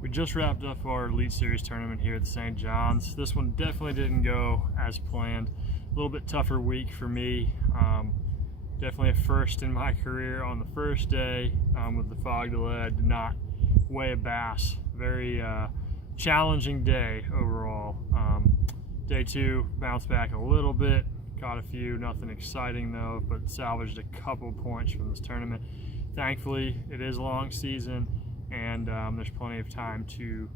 We just wrapped up our Elite Series tournament here at the St. John's. This one definitely didn't go as planned. A little bit tougher week for me. Definitely a first in my career on the first day with the fog delay. I did not weigh a bass. Very challenging day overall. Day two, bounced back a little bit. Caught a few, nothing exciting though, but salvaged a couple points from this tournament. Thankfully, it is a long season, and there's plenty of time to,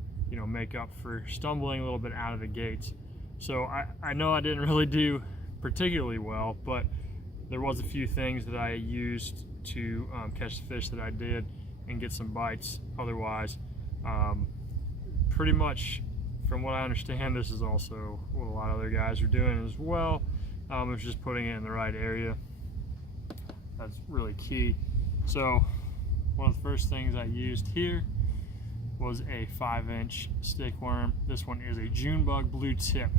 make up for stumbling a little bit out of the gates. So I know I didn't really do particularly well, but there was a few things that I used to catch the fish that I did and get some bites. Otherwise, pretty much from what I understand, this is also what a lot of other guys are doing as well. It's just putting it in the right area. That's really key. So one of the first things I used here was a 5-inch stick worm. This one is a June bug blue tip.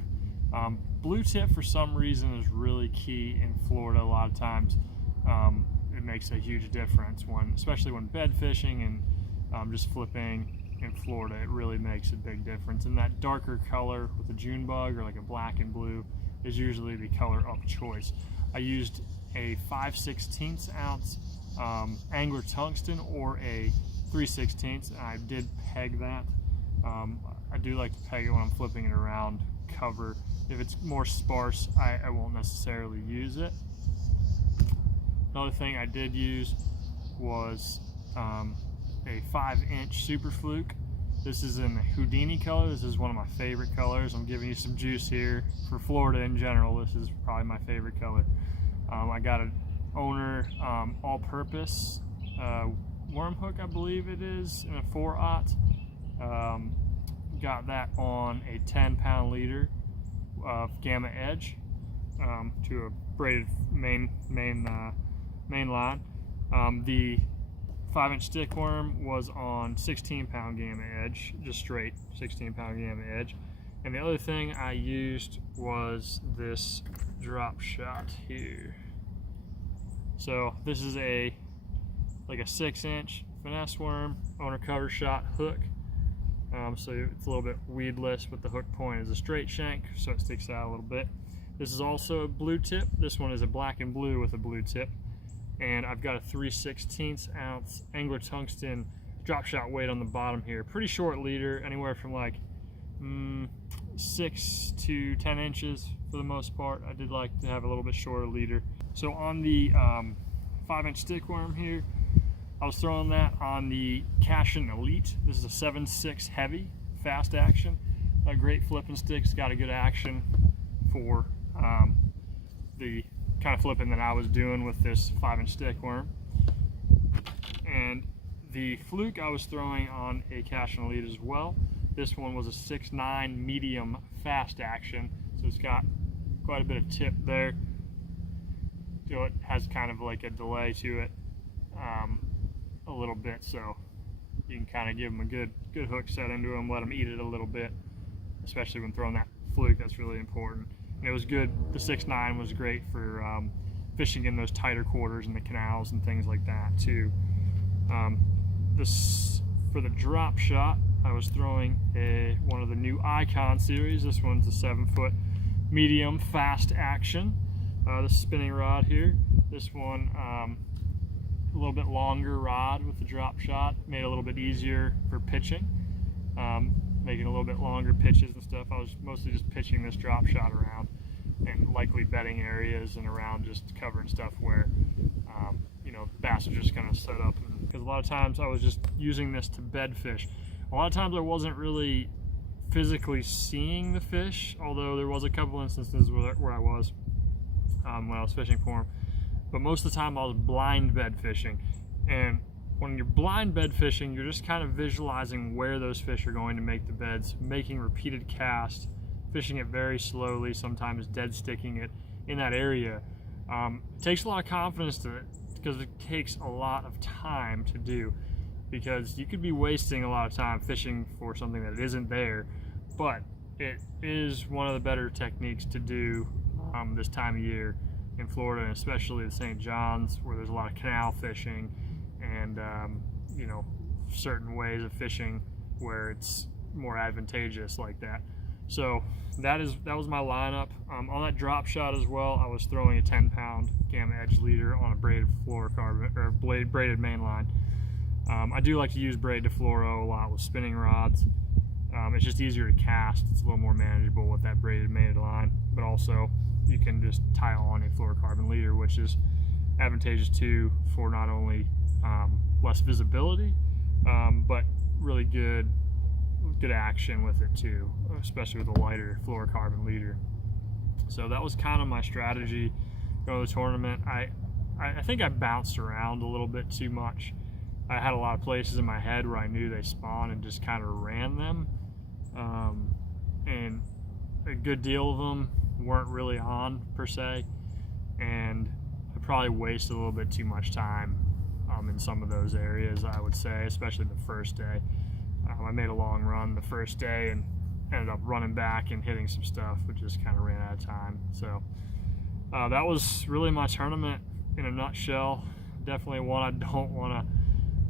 Blue tip for some reason is really key in Florida. A lot of times it makes a huge difference especially when bed fishing and just flipping in Florida. It really makes a big difference, and that darker color with a June bug or like a black and blue is usually the color of choice. I used a 5/16 ounce angler tungsten or a 3/16, and I did peg that. I do like to peg it when I'm flipping it around cover. If it's more sparse, I won't necessarily use it. Another thing I did use was a 5-inch super fluke. This is in the Houdini color. This is one of my favorite colors. I'm giving you some juice here. For Florida in general, this is probably my favorite color. I got an owner all-purpose worm hook, I believe it is, in a 4/0. Got that on a 10-pound leader of Gamma Edge to a braided main line. The 5-inch stick worm was on 16-pound Gamma Edge, just straight 16-pound Gamma Edge. And the other thing I used was this drop shot here. So this is like a 6-inch finesse worm, owner cover shot hook. So it's a little bit weedless, but the hook point is a straight shank, so it sticks out a little bit. This is also a blue tip. This one is a black and blue with a blue tip. And I've got a 3/16 ounce angler tungsten drop shot weight on the bottom here. Pretty short leader, anywhere from like 6 to 10 inches for the most part. I did like to have a little bit shorter leader. So on the 5-inch stick worm here, I was throwing that on the Bassmaster Elite. This is a 7/6 heavy, fast action. A great flipping stick. It's got a good action for the kind of flipping that I was doing with this 5-inch stick worm. And the fluke I was throwing on a Bassmaster Elite as well. This one was a 6/9 medium fast action, so it's got quite a bit of tip there. So it has kind of like a delay to it a little bit, so you can kind of give them a good hook set into them, let them eat it a little bit, especially when throwing that fluke. That's really important. And it was good. The 6/9 was great for fishing in those tighter quarters in the canals and things like that too. For the drop shot, I was throwing one of the new Icon series. This one's a 7-foot medium fast action. The spinning rod here. This one, a little bit longer rod with the drop shot, made it a little bit easier for pitching, making a little bit longer pitches and stuff. I was mostly just pitching this drop shot around and likely bedding areas and around, just covering stuff where bass are just kind of set up. Because a lot of times I was just using this to bed fish. A lot of times I wasn't really physically seeing the fish, although there was a couple instances where I was when I was fishing for them. But most of the time I was blind bed fishing. And when you're blind bed fishing, you're just kind of visualizing where those fish are going to make the beds, making repeated casts, fishing it very slowly, sometimes dead sticking it in that area. It takes a lot of confidence because it takes a lot of time to do, because you could be wasting a lot of time fishing for something that isn't there, but it is one of the better techniques to do this time of year in Florida, and especially the St. John's, where there's a lot of canal fishing and certain ways of fishing where it's more advantageous like that. So that was my lineup. On that drop shot as well, I was throwing a 10-pound Gamma Edge leader on a braided fluorocarbon or braided main line. I do like to use braid to fluoro a lot with spinning rods. It's just easier to cast. It's a little more manageable with that braided main line, but also you can just tie on a fluorocarbon leader, which is advantageous too for not only less visibility, but really good action with it too, especially with a lighter fluorocarbon leader. So that was kind of my strategy going to the tournament. I think I bounced around a little bit too much. I had a lot of places in my head where I knew they spawned and just kind of ran them, and a good deal of them weren't really on per se, and I probably wasted a little bit too much time in some of those areas, I would say, especially the first day. I made a long run the first day and ended up running back and hitting some stuff, but just kind of ran out of time. So that was really my tournament in a nutshell. Definitely one I don't want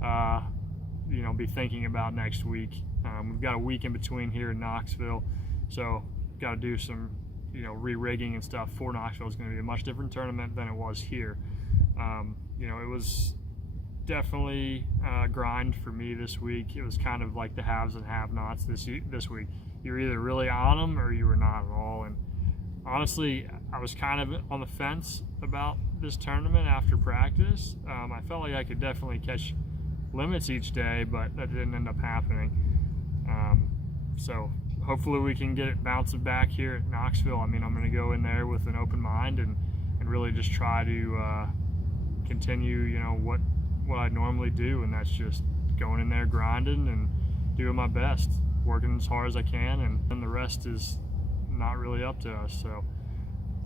to be thinking about next week. We've got a week in between here in Knoxville, so got to do some re-rigging and stuff for Knoxville. It's going to be a much different tournament than it was here. It was definitely grind for me this week. It was kind of like the haves and have-nots this week. You're either really on them or you were not at all. And honestly, I was kind of on the fence about this tournament after practice. I felt like I could definitely catch limits each day, but that didn't end up happening. So hopefully we can get it bouncing back here at Knoxville. I mean, I'm going to go in there with an open mind and really just try to continue, what I normally do, and that's just going in there grinding and doing my best, working as hard as I can, and then the rest is not really up to us. So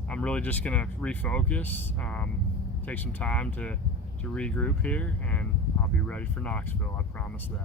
I'm really just gonna refocus, take some time to regroup here, and I'll be ready for Knoxville, I promise that.